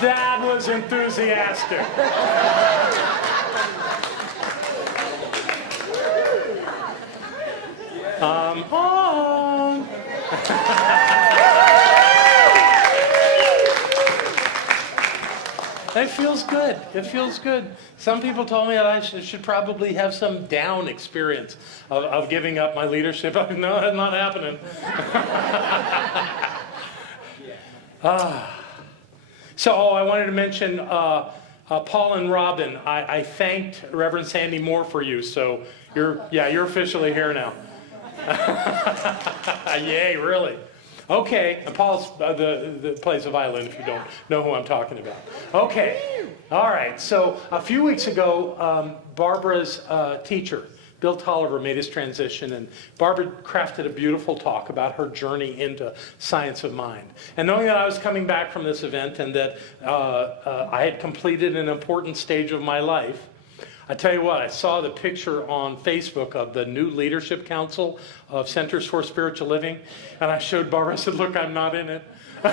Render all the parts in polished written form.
That was enthusiastic. I'm on. It feels good. It feels good. Some people told me that I should probably have some down experience of giving up my leadership. No, that's not happening. So I wanted to mention Paul and Robin. I thanked Reverend Sandy Moore for you. So you're officially here now. Yay, really? Okay, and Paul's plays the violin if you don't know who I'm talking about. Okay, all right. So a few weeks ago, Barbara's teacher, Bill Tolliver, made his transition, and Barbara crafted a beautiful talk about her journey into science of mind. And knowing that I was coming back from this event and that I had completed an important stage of my life, I tell you what, I saw the picture on Facebook of the new Leadership Council of Centers for Spiritual Living, and I showed Barbara. I said, "Look, I'm not in it." And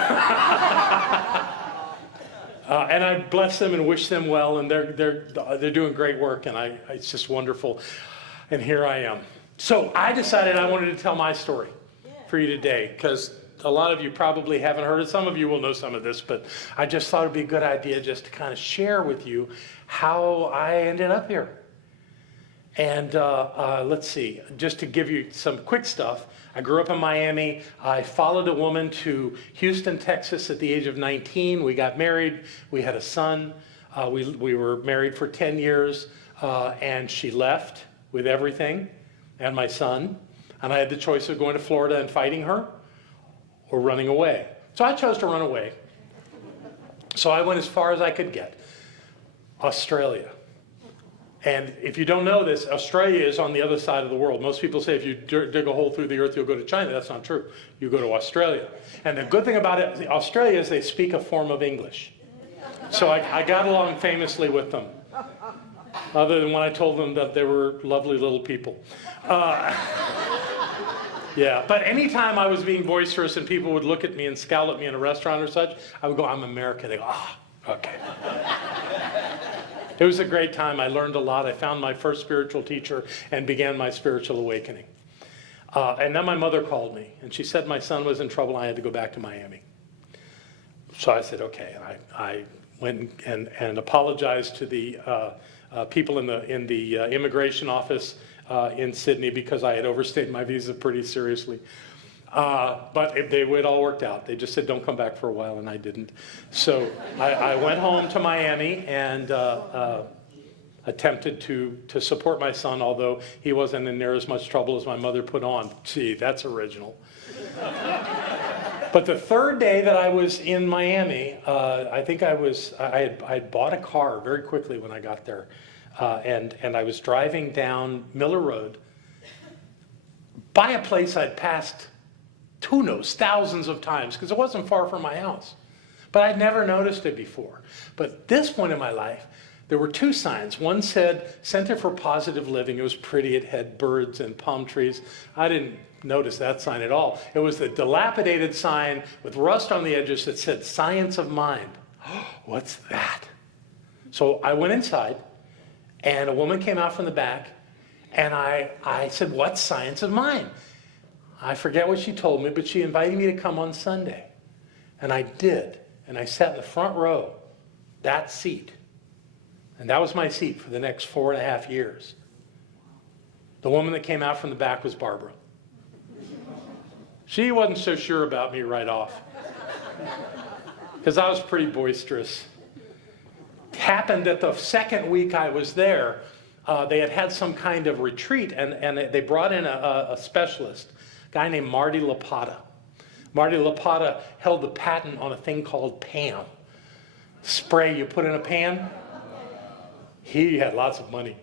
I bless them and wish them well, and they're doing great work, and it's just wonderful. And here I am. So I decided I wanted to tell my story for you today, because a lot of you probably haven't heard it. Some of you will know some of this, but I just thought it'd be a good idea just to kind of share with you how I ended up here. And let's see, just to give you some quick stuff. I grew up in Miami. I followed a woman to Houston, Texas at the age of 19. We got married. We had a son. We were married for 10 years, and she left with everything and my son. And I had the choice of going to Florida and fighting her or running away. So I chose to run away. So I went as far as I could get. Australia. And if you don't know this, Australia is on the other side of the world. Most people say if you dig a hole through the earth, you'll go to China. That's not true. You go to Australia. And the good thing about it, Australia, is they speak a form of English. So I got along famously with them, other than when I told them that they were lovely little people. Yeah, but anytime I was being boisterous and people would look at me and scowl at me in a restaurant or such, I would go, "I'm American." They go, "Ah, okay." It was a great time. I learned a lot. I found my first spiritual teacher and began my spiritual awakening. And then my mother called me, and she said my son was in trouble. I had to go back to Miami. So I said, okay. And I went and apologized to the people in the immigration office in Sydney because I had overstayed my visa pretty seriously. But it all worked out. They just said, "Don't come back for a while," and I didn't. So I went home to Miami and attempted to support my son, although he wasn't in near as much trouble as my mother put on. Gee, that's original. But the third day that I was in Miami, I think I had bought a car very quickly when I got there, and I was driving down Miller Road by a place I'd passed who knows, thousands of times, because it wasn't far from my house. But I'd never noticed it before. But at this point in my life, there were two signs. One said Center for Positive Living. It was pretty. It had birds and palm trees. I didn't notice that sign at all. It was the dilapidated sign with rust on the edges that said Science of Mind. What's that? So I went inside, and a woman came out from the back, and I said, "What's Science of Mind?" I forget what she told me, but she invited me to come on Sunday. And I did. And I sat in the front row, that seat. And that was my seat for the next 4.5 years. The woman that came out from the back was Barbara. She wasn't so sure about me right off, because I was pretty boisterous. It happened that the second week I was there, they had some kind of retreat, and they brought in a specialist, a guy named Marty Lapata. Marty Lapata held the patent on a thing called PAM. Spray you put in a pan. He had lots of money.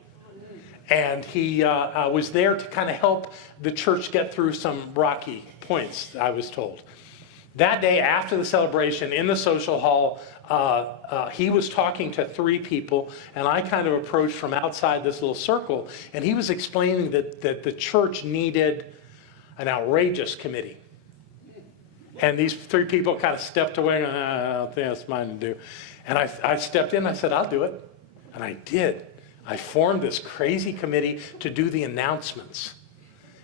And he was there to kind of help the church get through some rocky points, I was told. That day after the celebration in the social hall, he was talking to 3 people, and I kind of approached from outside this little circle, and he was explaining that the church needed an outrageous committee. And these three people kind of stepped away, and I don't think that's mine to do. And I stepped in, and I said, I'll do it. And I did. I formed this crazy committee to do the announcements.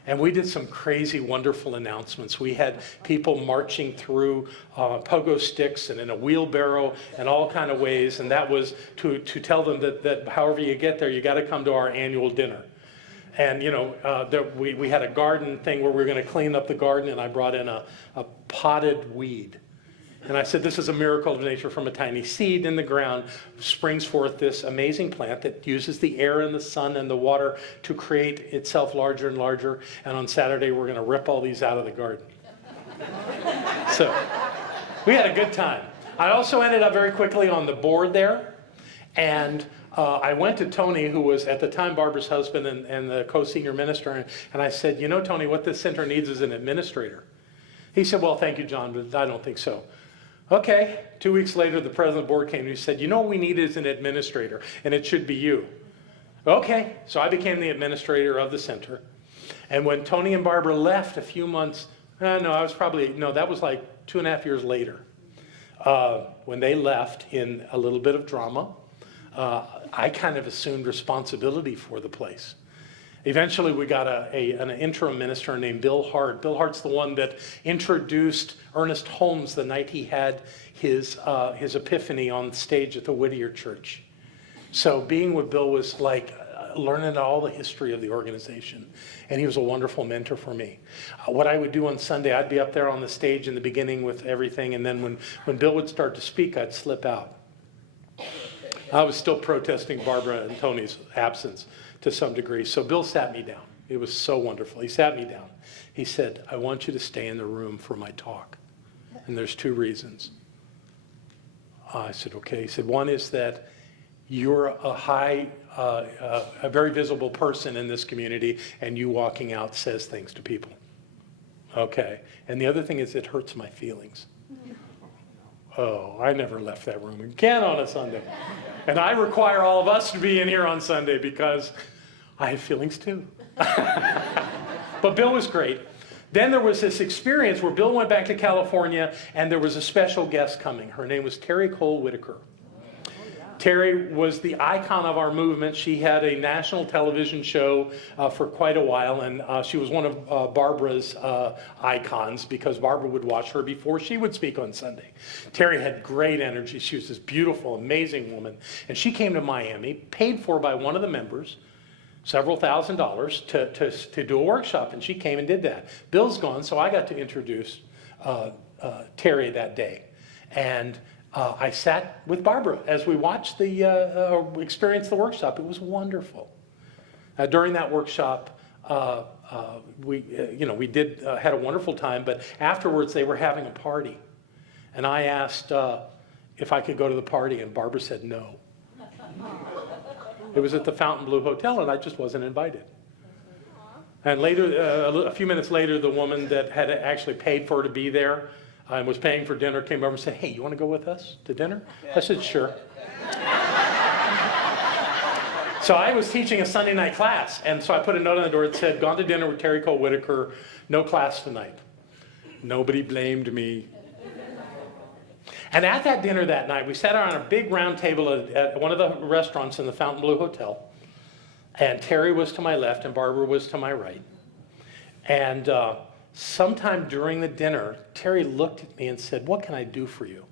And we did some crazy, wonderful announcements. We had people marching through pogo sticks and in a wheelbarrow and all kind of ways. And that was to tell them that however you get there, you got to come to our annual dinner. And, you know, we had a garden thing where we were going to clean up the garden, and I brought in a potted weed. And I said, this is a miracle of nature. From a tiny seed in the ground springs forth this amazing plant that uses the air and the sun and the water to create itself larger and larger. And on Saturday, we're going to rip all these out of the garden. So we had a good time. I also ended up very quickly on the board there. And I went to Tony, who was at the time Barbara's husband and the co-senior minister. And I said, you know, Tony, what this center needs is an administrator. He said, well, thank you, John, but I don't think so. Okay, 2 weeks later, the president of the board came and he said, you know what we need is an administrator, and it should be you. Okay, so I became the administrator of the center. And when Tony and Barbara left a few months, that was like 2.5 years later. When they left in a little bit of drama, I kind of assumed responsibility for the place. Eventually, we got an interim minister named Bill Hart. Bill Hart's the one that introduced Ernest Holmes the night he had his epiphany on stage at the Whittier Church. So being with Bill was like learning all the history of the organization. And he was a wonderful mentor for me. What I would do on Sunday, I'd be up there on the stage in the beginning with everything. And then when Bill would start to speak, I'd slip out. I was still protesting Barbara and Tony's absence to some degree. So Bill sat me down. It was so wonderful. He sat me down. He said, I want you to stay in the room for my talk. And there's 2 reasons. I said, okay. He said, one is that you're a very visible person in this community, and you walking out says things to people. Okay. And the other thing is it hurts my feelings. Oh, I never left that room again on a Sunday. And I require all of us to be in here on Sunday because I have feelings too. But Bill was great. Then there was this experience where Bill went back to California and there was a special guest coming. Her name was Terry Cole Whitaker. Terry was the icon of our movement. She had a national television show for quite a while, and she was one of Barbara's icons because Barbara would watch her before she would speak on Sunday. Terry had great energy. She was this beautiful, amazing woman. And she came to Miami, paid for by one of the members, several $1,000s to do a workshop, and she came and did that. Bill's gone, so I got to introduce Terry that day. And I sat with Barbara as we watched experienced the workshop. It was wonderful. During that workshop, we had a wonderful time, but afterwards they were having a party. And I asked if I could go to the party, and Barbara said no. It was at the Fontainebleau Hotel, and I just wasn't invited. And later, a few minutes later, the woman that had actually paid for her to be there and was paying for dinner came over and said, hey, you want to go with us to dinner? I said, sure. So I was teaching a Sunday night class, and so I put a note on the door that said, gone to dinner with Terry Cole Whitaker, no class tonight. Nobody blamed me. And at that dinner that night, we sat around a big round table at one of the restaurants in the Fontainebleau Hotel, and Terry was to my left and Barbara was to my right. And sometime during the dinner, Terry looked at me and said, what can I do for you?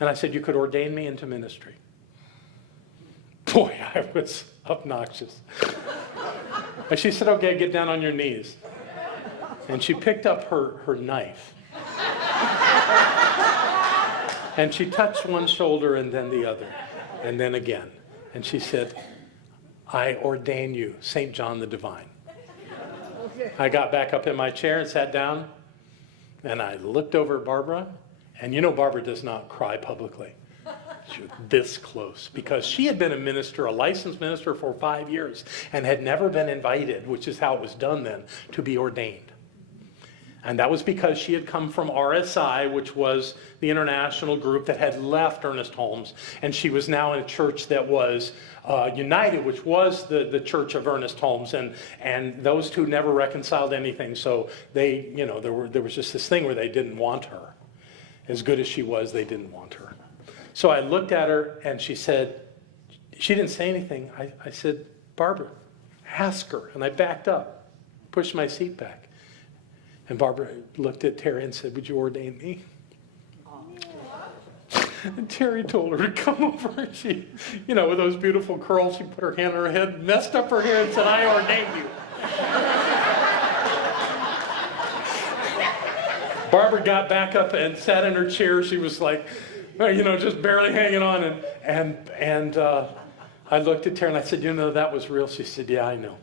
And I said, you could ordain me into ministry. Boy, I was obnoxious. And she said, okay, get down on your knees. And she picked up her knife. And she touched one shoulder and then the other, and then again. And she said, I ordain you, St. John the Divine. I got back up in my chair and sat down, and I looked over at Barbara, and you know Barbara does not cry publicly. She was this close, because she had been a minister, a licensed minister for 5 years, and had never been invited, which is how it was done then, to be ordained. And that was because she had come from RSI, which was the international group that had left Ernest Holmes. And she was now in a church that was United, which was the church of Ernest Holmes. And those two never reconciled anything. So they, there was just this thing where they didn't want her. As good as she was, they didn't want her. So I looked at her and she said, she didn't say anything. I said, Barbara, ask her. And I backed up, pushed my seat back. And Barbara looked at Terry and said, would you ordain me? And Terry told her to come over. And she, with those beautiful curls, she put her hand on her head, messed up her hair and said, I ordain you. Barbara got back up and sat in her chair. She was like, just barely hanging on. And I looked at Terry and I said, that was real. She said, yeah, I know.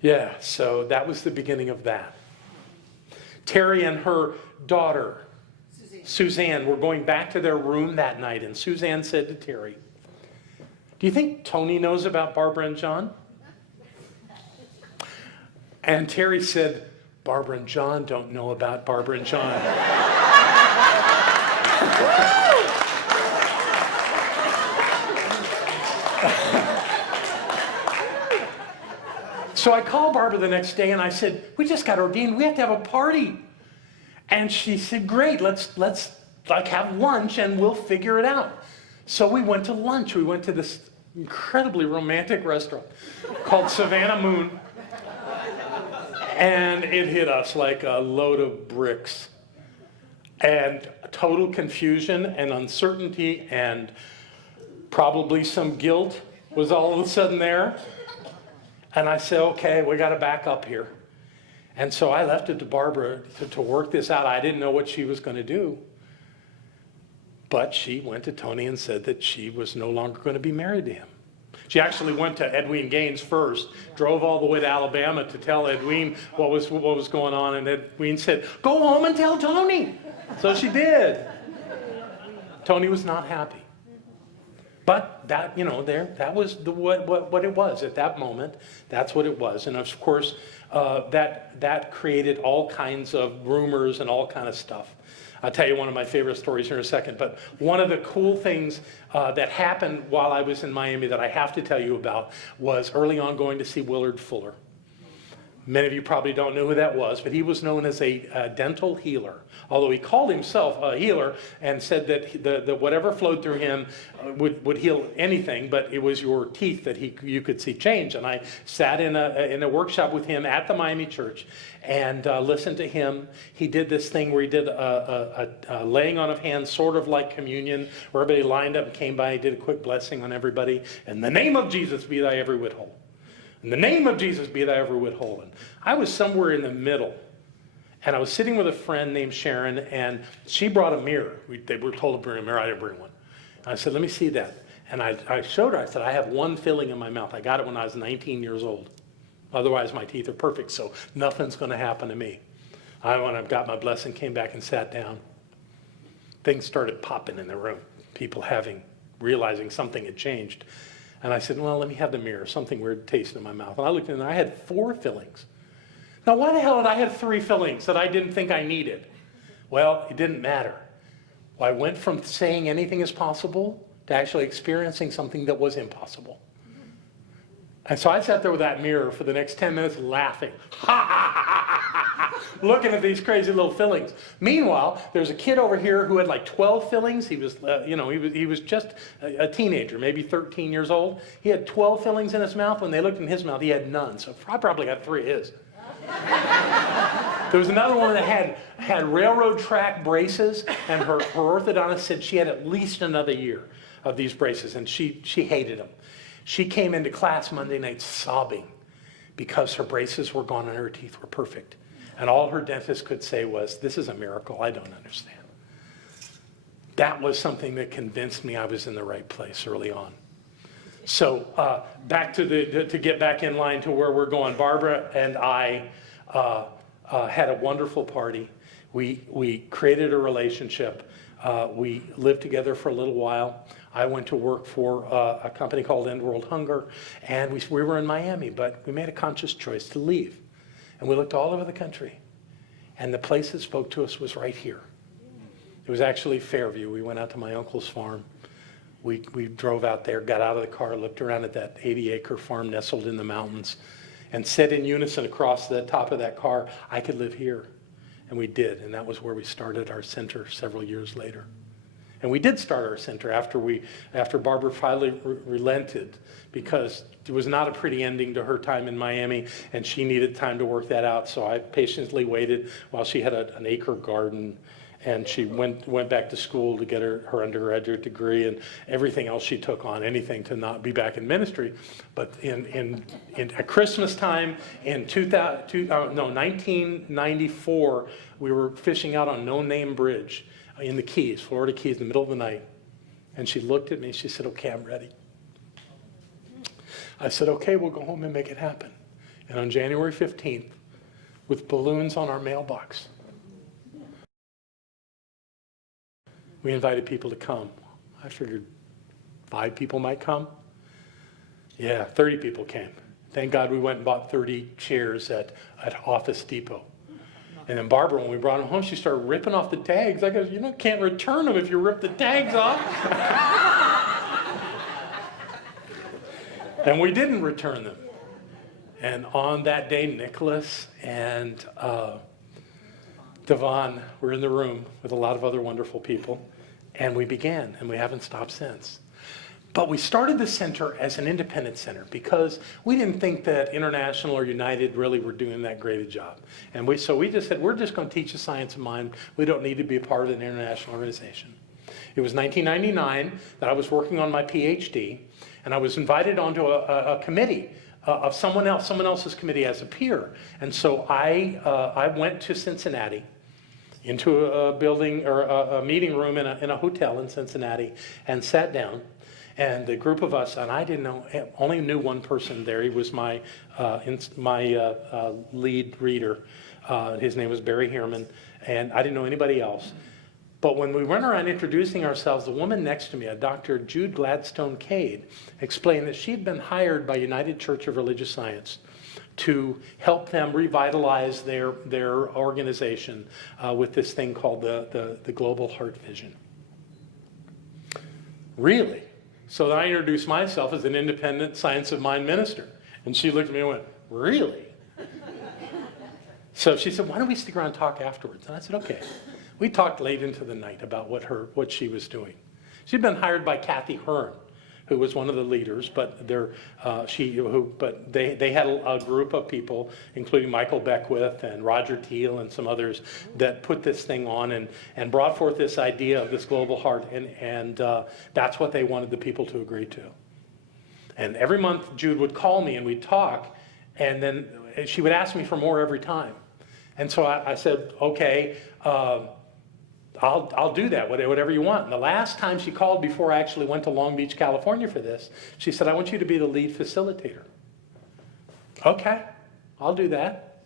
Yeah, so that was the beginning of that. Terry and her daughter, Suzanne, were going back to their room that night, and Suzanne said to Terry, do you think Tony knows about Barbara and John? And Terry said, Barbara and John don't know about Barbara and John. So I called Barbara the next day and I said, we just got ordained. We have to have a party. And she said, great, let's have lunch and we'll figure it out. So we went to lunch. We went to this incredibly romantic restaurant called Savannah Moon. And it hit us like a load of bricks. And total confusion and uncertainty and probably some guilt was all of a sudden there. And I said, okay, we got to back up here. And so I left it to Barbara to work this out. I didn't know what she was going to do. But she went to Tony and said that she was no longer going to be married to him. She actually went to Edwin Gaines first, drove all the way to Alabama to tell Edwin what was going on. And Edwin said, go home and tell Tony. So she did. Tony was not happy. But that, that was what it was at that moment. That's what it was. And of course, that created all kinds of rumors and all kind of stuff. I'll tell you one of my favorite stories here in a second. But one of the cool things that happened while I was in Miami that I have to tell you about was early on going to see Willard Fuller. Many of you probably don't know who that was, but he was known as a dental healer. Although he called himself a healer and said that the whatever flowed through him would heal anything, but it was your teeth that you could see change. And I sat in a workshop with him at the Miami church and listened to him. He did this thing where he did a laying on of hands, sort of like communion, where everybody lined up and came by. He did a quick blessing on everybody. In the name of Jesus, be thy every whit whole. In the name of Jesus, be thy every whit whole. And I was somewhere in the middle. And I was sitting with a friend named Sharon, and she brought a mirror. They were told to bring a mirror. I didn't bring one. And I said, let me see that. And I showed her. I said, I have one filling in my mouth. I got it when I was 19 years old. Otherwise, my teeth are perfect, so nothing's going to happen to me. When I got my blessing, came back and sat down. Things started popping in the room. People realizing something had changed. And I said, well, let me have the mirror. Something weird tasted in my mouth. And I looked in there. I had 4 fillings. Now, why the hell did I have 3 fillings that I didn't think I needed? Well, it didn't matter. I went from saying anything is possible to actually experiencing something that was impossible. And so I sat there with that mirror for the next 10 minutes laughing, looking at these crazy little fillings. Meanwhile, there's a kid over here who had like 12 fillings. He was, he was just a teenager, maybe 13 years old. He had 12 fillings in his mouth. When they looked in his mouth, he had none. So I probably got 3 of his. There was another one that had railroad track braces, and her orthodontist said she had at least another year of these braces, and she hated them. She came into class Monday night sobbing because her braces were gone and her teeth were perfect. And all her dentist could say was, this is a miracle, I don't understand. That was something that convinced me I was in the right place early on. So back to get back in line to where we're going. Barbara and I had a wonderful party. We created a relationship. We lived together for a little while. I went to work for a company called End World Hunger, and we were in Miami, but we made a conscious choice to leave. And we looked all over the country. And the place that spoke to us was right here. It was actually Fairview. We went out to my uncle's farm. We drove out there, got out of the car, looked around at that 80-acre farm nestled in the mountains, and said in unison across the top of that car, I could live here. And we did, and that was where we started our center several years later. And we did start our center after Barbara finally relented, because it was not a pretty ending to her time in Miami, and she needed time to work that out. So I patiently waited while she had an acre garden, and she went back to school to get her undergraduate degree and everything else she took on, anything to not be back in ministry. But at Christmas time in 1994, we were fishing out on No Name Bridge in the Keys, Florida Keys, in the middle of the night. And she looked at me, she said, okay, I'm ready. I said, okay, we'll go home and make it happen. And on January 15th, with balloons on our mailbox, we invited people to come. I figured 5 people might come. Yeah, 30 people came. Thank God we went and bought 30 chairs at Office Depot. And then Barbara, when we brought them home, she started ripping off the tags. I go, you can't return them if you rip the tags off. And we didn't return them. And on that day, Nicholas and Devon were in the room with a lot of other wonderful people. And we began, and we haven't stopped since. But we started the center as an independent center because we didn't think that International or United really were doing that great a job. And so we just said, we're just going to teach the science of mind. We don't need to be a part of an international organization. It was 1999 that I was working on my PhD, and I was invited onto a committee of someone else's committee as a peer. And so I went to Cincinnati, into a building or a meeting room in a hotel in Cincinnati, and sat down. And the group of us, and I didn't know, only knew one person there. He was my lead reader. His name was Barry Heerman, and I didn't know anybody else. But when we went around introducing ourselves, the woman next to me, a Dr. Jude Gladstone Cade, explained that she'd been hired by United Church of Religious Science to help them revitalize their organization with this thing called the Global Heart Vision. Really? So then I introduced myself as an independent science of mind minister. And she looked at me and went, really? So she said, why don't we stick around and talk afterwards? And I said, okay. We talked late into the night about what she was doing. She'd been hired by Kathy Hearn, who was one of the leaders, but they had a group of people, including Michael Beckwith and Roger Teal and some others, that put this thing on and brought forth this idea of this global heart, and that's what they wanted the people to agree to. And every month Jude would call me and we'd talk, and then she would ask me for more every time. And so I said, okay, I'll do that, whatever you want. And the last time she called before I actually went to Long Beach, California for this, she said, I want you to be the lead facilitator. Okay, I'll do that.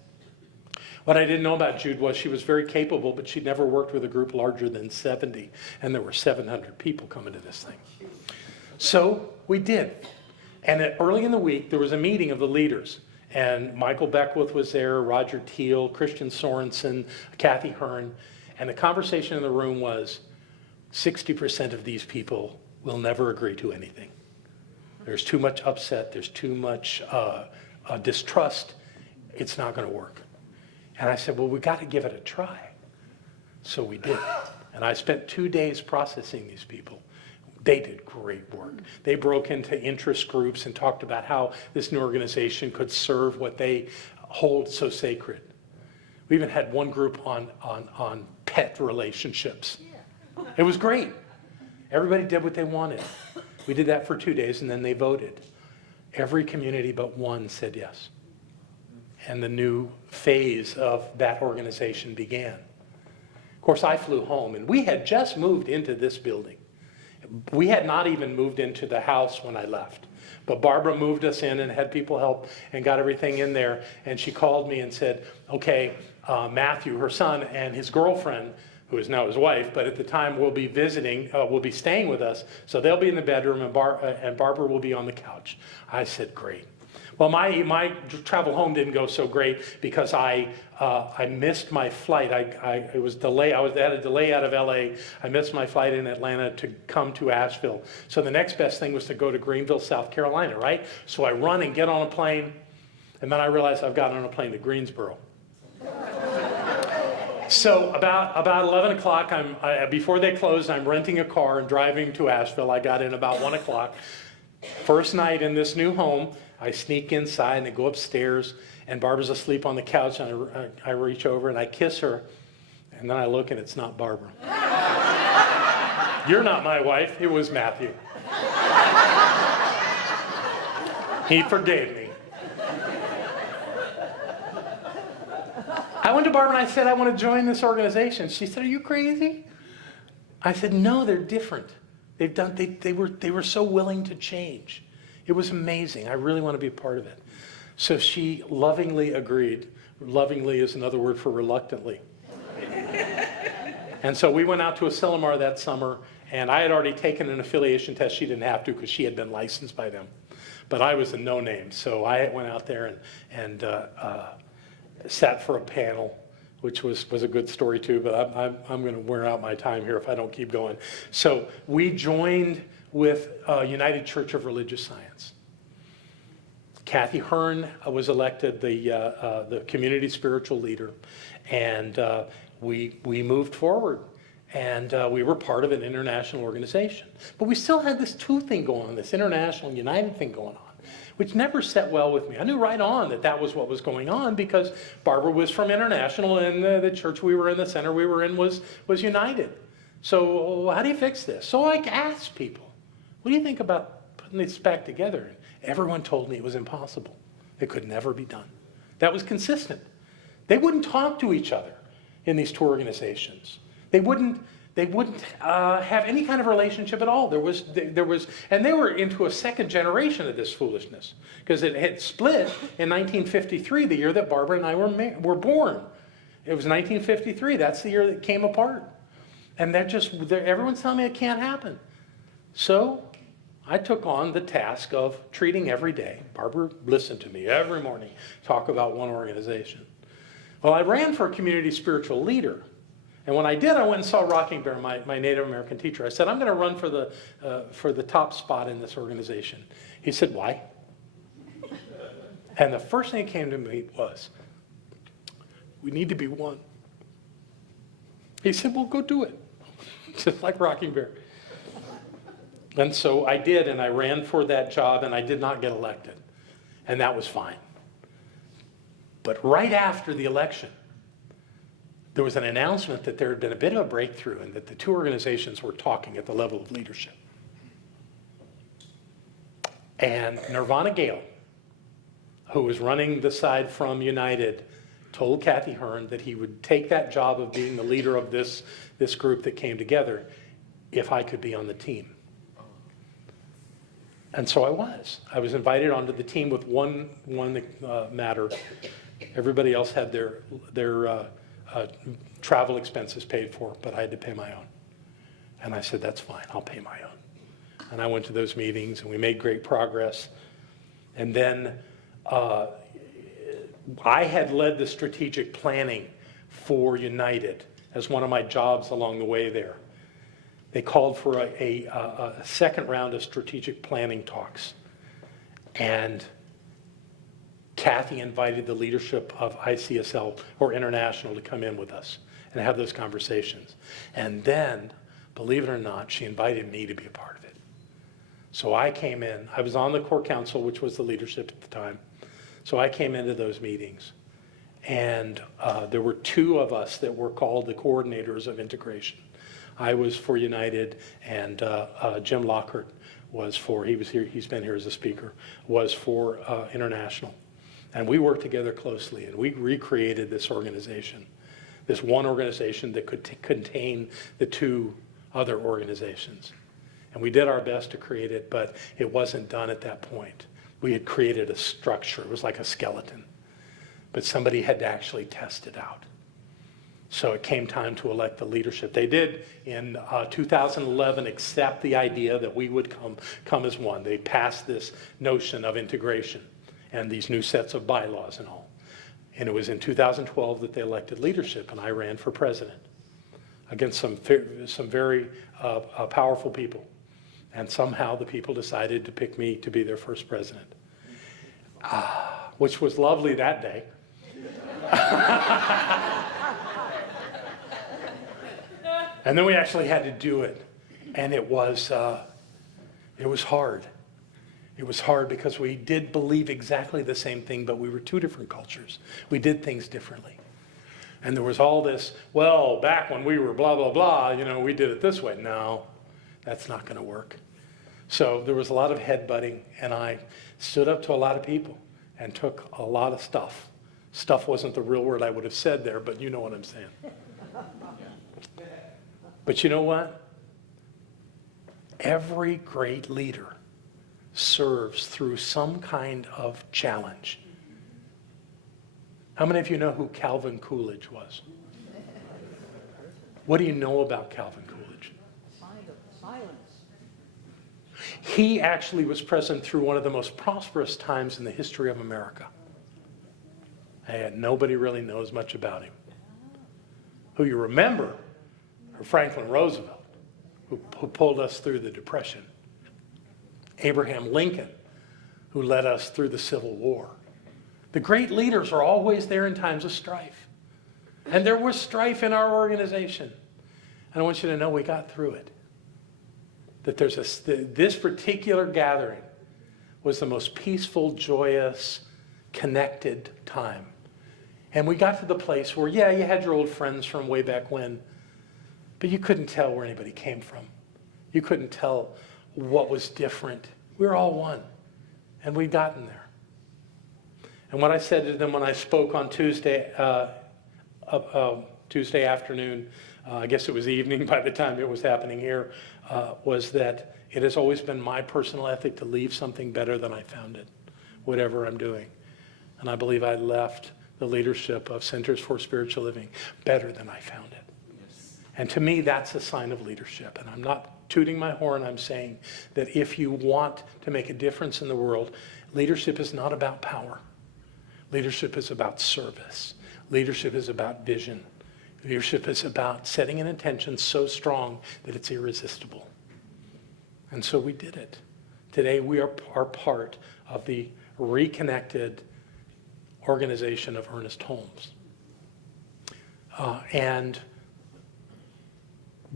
What I didn't know about Jude was she was very capable, but she'd never worked with a group larger than 70, and there were 700 people coming to this thing. So we did. And early in the week, there was a meeting of the leaders. And Michael Beckwith was there, Roger Teal, Christian Sorensen, Kathy Hearn. And the conversation in the room was, 60% of these people will never agree to anything. There's too much upset. There's too much distrust. It's not going to work. And I said, well, we got to give it a try. So we did. And I spent 2 days processing these people. They did great work. They broke into interest groups and talked about how this new organization could serve what they hold so sacred. We even had one group on pet relationships. It was great. Everybody did what they wanted. We did that for 2 days, and then they voted. Every community but one said yes. And the new phase of that organization began. Of course, I flew home, and we had just moved into this building. We had not even moved into the house when I left. But Barbara moved us in and had people help and got everything in there. And she called me and said, okay, Matthew, her son, and his girlfriend, who is now his wife, but at the time will be staying with us. So they'll be in the bedroom, and Barbara will be on the couch. I said, great. Well, my travel home didn't go so great because I missed my flight. It was delay. I had a delay out of LA. I missed my flight in Atlanta to come to Asheville. So the next best thing was to go to Greenville, South Carolina, right? So I run and get on a plane, and then I realize I've gotten on a plane to Greensboro. So about 11 o'clock, before they closed, I'm renting a car and driving to Asheville. I got in about 1 o'clock. First night in this new home, I sneak inside and I go upstairs, and Barbara's asleep on the couch, and I reach over and I kiss her, and then I look and it's not Barbara. You're not my wife. It was Matthew. He forgave me. I went to Barbara and I said, I want to join this organization. She said, are you crazy? I said, no, they're different. They were so willing to change. It was amazing. I really want to be a part of it. So she lovingly agreed. Lovingly is another word for reluctantly. And so we went out to Asilomar that summer, and I had already taken an affiliation test. She didn't have to because she had been licensed by them. But I was a no-name, so I went out there and sat for a panel, which was a good story too, but I'm going to wear out my time here if I don't keep going. So we joined with United Church of Religious Science. Kathy Hearn was elected the community spiritual leader, and we moved forward, and we were part of an international organization. But we still had this two thing going on, this international united thing going on, which never set well with me. I knew right on that was what was going on because Barbara was from international, and the church we were in, the center we were in was united. So how do you fix this? So I asked people, what do you think about putting this back together? And everyone told me it was impossible. It could never be done. That was consistent. They wouldn't talk to each other in these two organizations. They wouldn't have any kind of relationship at all. There was, and they were into a second generation of this foolishness because it had split in 1953, the year that Barbara and I were born. It was 1953. That's the year that it came apart. And everyone's telling me it can't happen. So I took on the task of treating every day. Barbara listened to me every morning, talk about one organization. Well, I ran for a community spiritual leader. And when I did, I went and saw Rocking Bear, my Native American teacher. I said, I'm going to run for the top spot in this organization. He said, why? And the first thing that came to me was, we need to be one. He said, well, go do it. Just like Rocking Bear. And so I did, and I ran for that job, and I did not get elected. And that was fine. But right after the election, there was an announcement that there had been a bit of a breakthrough and that the two organizations were talking at the level of leadership. And Nirvana Gale, who was running the side from United, told Kathy Hearn that he would take that job of being the leader of this group that came together if I could be on the team. And so I was. I was invited onto the team with one matter. Everybody else had their travel expenses paid for, but I had to pay my own. And I said, that's fine, I'll pay my own. And I went to those meetings, and we made great progress. And then I had led the strategic planning for United as one of my jobs along the way there. They called for a second round of strategic planning talks. And Kathy invited the leadership of ICSL or International to come in with us and have those conversations. And then, believe it or not, she invited me to be a part of it. So I came in. I was on the core council, which was the leadership at the time. So I came into those meetings. And there were two of us that were called the coordinators of integration. I was for United, and Jim Lockhart was for, he was here, he's been here as a speaker, was for International. And we worked together closely, and we recreated this organization, this one organization that could contain the two other organizations. And we did our best to create it, but it wasn't done at that point. We had created a structure. It was like a skeleton. But somebody had to actually test it out. So it came time to elect the leadership. They did in 2011 accept the idea that we would come as one. They passed this notion of integration. and these new sets of bylaws and all. And it was in 2012 that they elected leadership, and I ran for president against some very powerful people. And somehow the people decided to pick me to be their first president, which was lovely that day. And then we actually had to do it, and it was hard. It was hard because we did believe exactly the same thing, but we were two different cultures. We did things differently. And there was all this, well, back when we were blah, blah, blah, we did it this way. No, that's not going to work. So there was a lot of headbutting, and I stood up to a lot of people and took a lot of stuff. Stuff wasn't the real word I would have said there, but you know what I'm saying. But you know what? Every great leader serves through some kind of challenge. How many of you know who Calvin Coolidge was? What do you know about Calvin Coolidge? Silence. He actually was present through one of the most prosperous times in the history of America. And nobody really knows much about him. Who you remember are Franklin Roosevelt, who pulled us through the Depression. Abraham Lincoln, who led us through the Civil War. The great leaders are always there in times of strife. And there was strife in our organization. And I want you to know we got through it. That this particular gathering was the most peaceful, joyous, connected time. And we got to the place where, yeah, you had your old friends from way back when, but you couldn't tell where anybody came from. You couldn't tell what was different. We were all one, and we'd gotten there. And what I said to them when I spoke on Tuesday afternoon, I guess it was evening by the time it was happening here, was that it has always been my personal ethic to leave something better than I found it, whatever I'm doing. And I believe I left the leadership of Centers for Spiritual Living better than I found it. Yes. And to me, that's a sign of leadership. And I'm not tooting my horn, I'm saying that if you want to make a difference in the world, leadership is not about power. Leadership is about service. Leadership is about vision. Leadership is about setting an intention so strong that it's irresistible. And so we did it. Today we are part of the reconnected organization of Ernest Holmes. And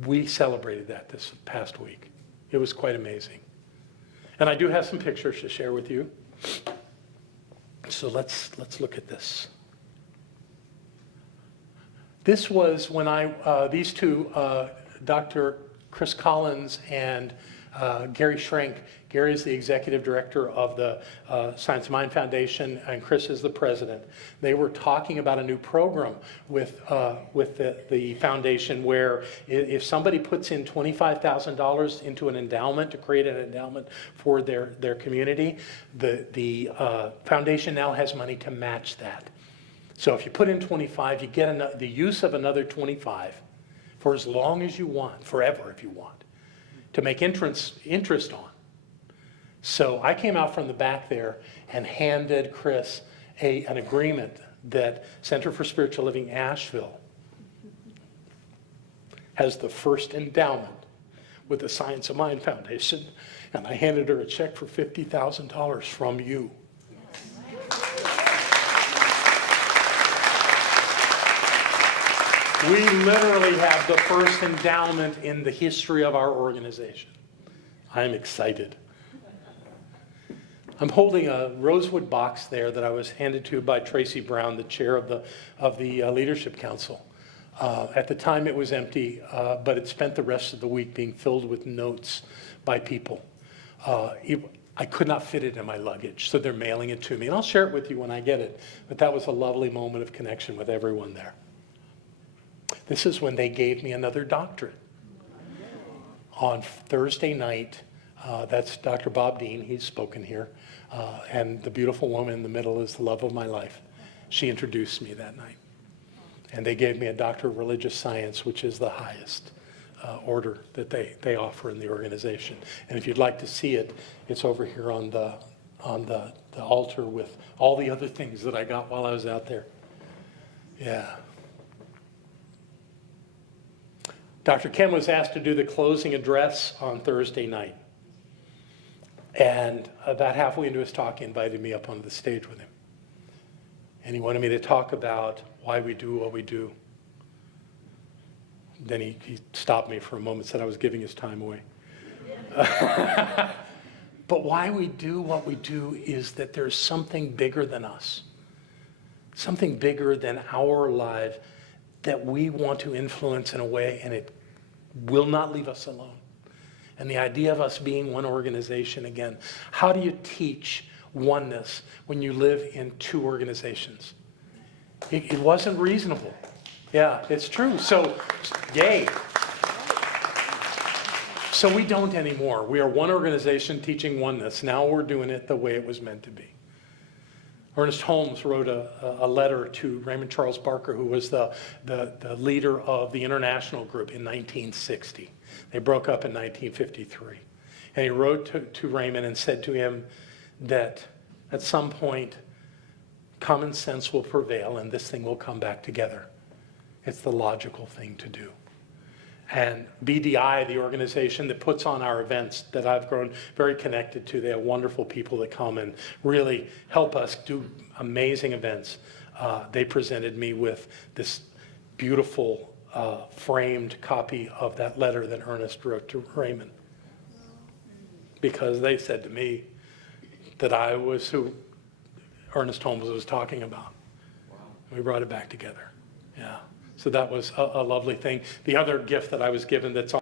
we celebrated that this past week. It was quite amazing. And I do have some pictures to share with you. So let's look at this. This was when these two, Dr. Chris Collins and Gary Schrenk. Gary is the executive director of the Science of Mind Foundation, and Chris is the president. They were talking about a new program with the foundation where if somebody puts in $25,000 into an endowment to create an endowment for their community, the foundation now has money to match that. So if you put in 25, you get the use of another 25 for as long as you want, forever if you want, to make interest on. So I came out from the back there and handed Chris an agreement that Center for Spiritual Living Asheville has the first endowment with the Science of Mind Foundation, and I handed her a check for $50,000 from you. We literally have the first endowment in the history of our organization. I'm excited. I'm holding a rosewood box there that I was handed to by Tracy Brown, the chair of the Leadership Council. At the time it was empty, but it spent the rest of the week being filled with notes by people. I could not fit it in my luggage, so they're mailing it to me. And I'll share it with you when I get it. But that was a lovely moment of connection with everyone there. This is when they gave me another doctorate. On Thursday night, that's Dr. Bob Dean, he's spoken here, and the beautiful woman in the middle is the love of my life. She introduced me that night. And they gave me a Doctor of Religious Science, which is the highest order that they offer in the organization. And if you'd like to see it, it's over here on on the altar with all the other things that I got while I was out there. Yeah. Dr. Ken was asked to do the closing address on Thursday night. And about halfway into his talk, he invited me up onto the stage with him. And he wanted me to talk about why we do what we do. Then he stopped me for a moment, said I was giving his time away. But why we do what we do is that there's something bigger than us, something bigger than our life that we want to influence in a way, and it will not leave us alone. And the idea of us being one organization again, how do you teach oneness when you live in two organizations? It wasn't reasonable. Yeah, it's true. So, yay. So we don't anymore. We are one organization teaching oneness. Now we're doing it the way it was meant to be. Ernest Holmes wrote a letter to Raymond Charles Barker, who was the leader of the international group in 1960. They broke up in 1953. And he wrote to Raymond and said to him that at some point, common sense will prevail and this thing will come back together. It's the logical thing to do. And BDI, the organization that puts on our events that I've grown very connected to, they have wonderful people that come and really help us do amazing events. They presented me with this beautiful framed copy of that letter that Ernest wrote to Raymond. Because they said to me that I was who Ernest Holmes was talking about. Wow. We brought it back together. Yeah. So that was a lovely thing. The other gift that I was given that's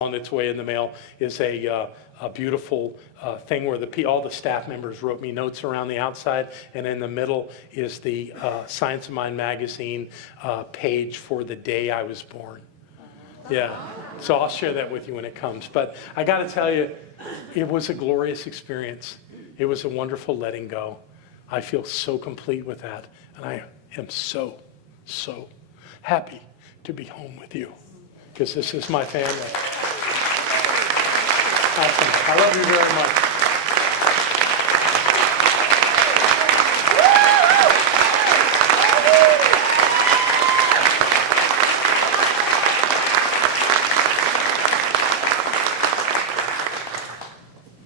on its way in the mail is a beautiful thing where all the staff members wrote me notes around the outside, and in the middle is the Science of Mind magazine page for the day I was born. Yeah, so I'll share that with you when it comes. But I got to tell you, it was a glorious experience. It was a wonderful letting go. I feel so complete with that, and I am so happy to be home with you, because this is my family. Awesome. I love you very much.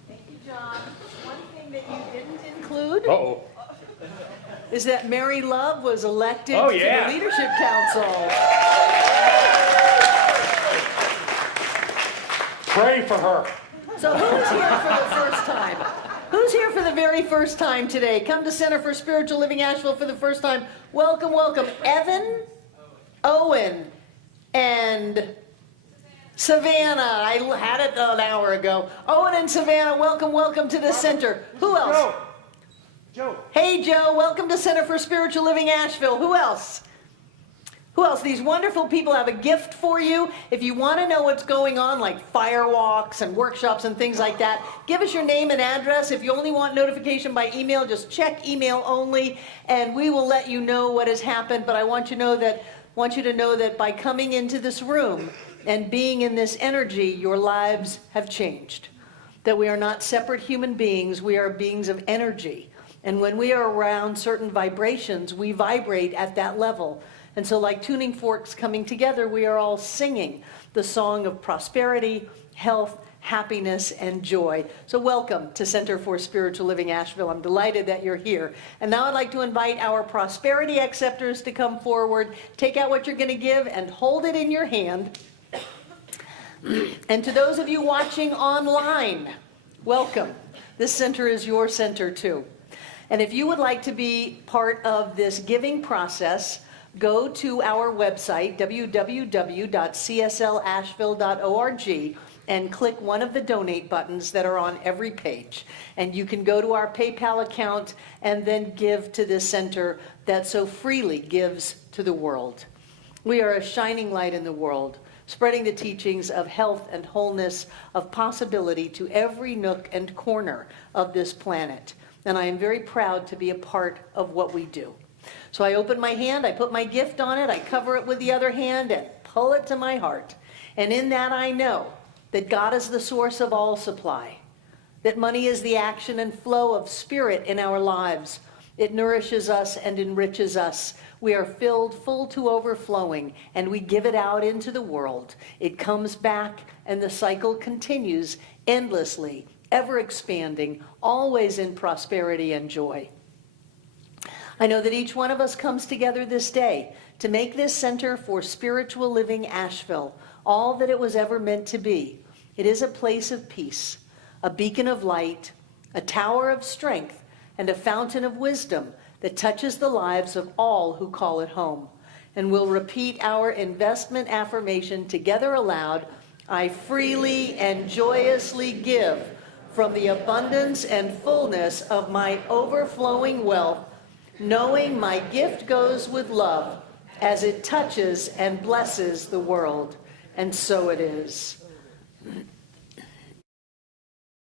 Thank you, John. One thing that you didn't include Uh-oh. is that Mary Love was elected Oh, to yeah. the Leadership Council. Pray for her. So who's here for the first time? Who's here for the very first time today? Come to Center for Spiritual Living Asheville for the first time. Welcome, welcome. Evan, Owen, and Savannah. I had it an hour ago. Owen and Savannah, welcome, welcome to the center. Who else? Joe. Hey, Joe, welcome to Center for Spiritual Living Asheville. Who else? Who else? These wonderful people have a gift for you. If you want to know what's going on, like fire walks and workshops and things like that, give us your name and address. If you only want notification by email, just check email only, and we will let you know what has happened. But I want you to know that by coming into this room and being in this energy, your lives have changed. That we are not separate human beings, we are beings of energy. And when we are around certain vibrations, we vibrate at that level. And so like tuning forks coming together, we are all singing the song of prosperity, health, happiness, and joy. So welcome to Center for Spiritual Living Asheville. I'm delighted that you're here. And now I'd like to invite our prosperity acceptors to come forward, take out what you're going to give, and hold it in your hand. And to those of you watching online, welcome. This center is your center too. And if you would like to be part of this giving process, go to our website, www.cslasheville.org, and click one of the donate buttons that are on every page. And you can go to our PayPal account and then give to this center that so freely gives to the world. We are a shining light in the world, spreading the teachings of health and wholeness, of possibility to every nook and corner of this planet. And I am very proud to be a part of what we do. So I open my hand, I put my gift on it, I cover it with the other hand and pull it to my heart. And in that I know that God is the source of all supply, that money is the action and flow of spirit in our lives. It nourishes us and enriches us. We are filled full to overflowing, and we give it out into the world. It comes back, and the cycle continues endlessly, ever expanding, always in prosperity and joy. I know that each one of us comes together this day to make this Center for Spiritual Living Asheville all that it was ever meant to be. It is a place of peace, a beacon of light, a tower of strength, and a fountain of wisdom that touches the lives of all who call it home. And we'll repeat our investment affirmation together aloud. I freely and joyously give from the abundance and fullness of my overflowing wealth, knowing my gift goes with love as it touches and blesses the world. And so it is.